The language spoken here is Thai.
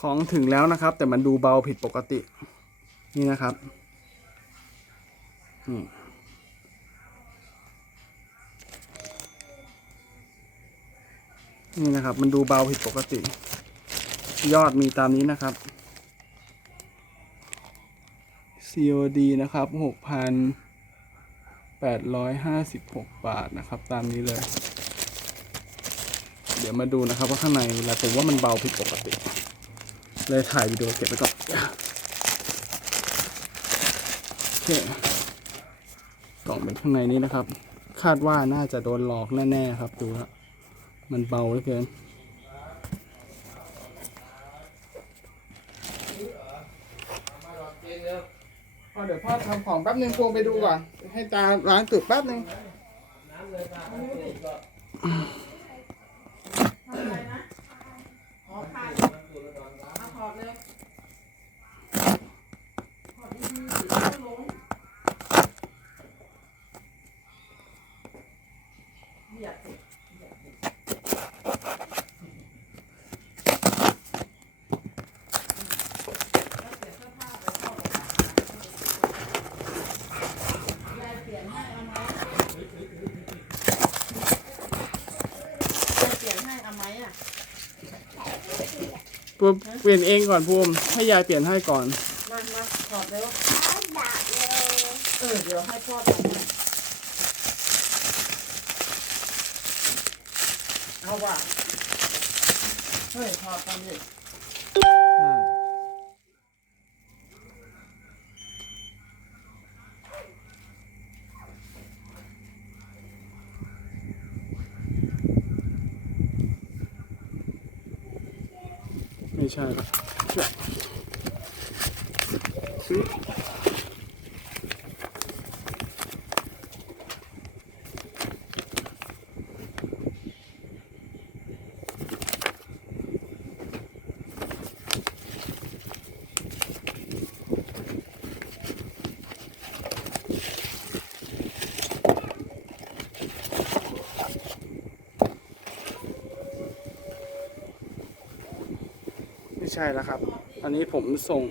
ของถึงแล้วนะครับ แต่มันดูเบาผิดปกติ นี่นะครับนี่นี่นะครับ มันดูเบาผิดปกติ ยอดมีตามนี้นะครับ COD นะครับหกพันแปดร้อยห้าสิบหกบาทนะครับ ตามนี้เลย เดี๋ยวมาดูนะครับว่าข้างในแล้วผมว่ามันเบาผิดปกติ เลยถ่ายวิดีโอเก็บไว้ก่อนโอเคกล่องเป็นข้างในนี้นะครับ คาดว่าน่าจะโดนหลอกแน่ๆครับดูแล้วมันเบาเหลือเกินพอเดี๋ยวพ่อทำของแป๊บนึงพวงไปดูก่อน ให้ตาล้างจุดแป๊บนึง อ๋อผ่านเอาถอดเลยถอดดีๆต้องลงเหยียบสิเหยียบสิแล้วเสียเสื้อผ้าไปเข้าโรงพยาบาลยายเปลี่ยนให้เอาไหมยายเปลี่ยนให้เอาไหมอ่ะปูเปลี่ยนเองก่อนภูมิให้ยายเปลี่ยนให้ก่อน มามาถอดเร็ว ดับเลย เออเดี๋ยวให้พ่อทำให้ เอาว่ะเฮ้ยถอดกันดิไม่ใช่ละไม่ ใช่แล้วครับ อันนี้ผมส่ง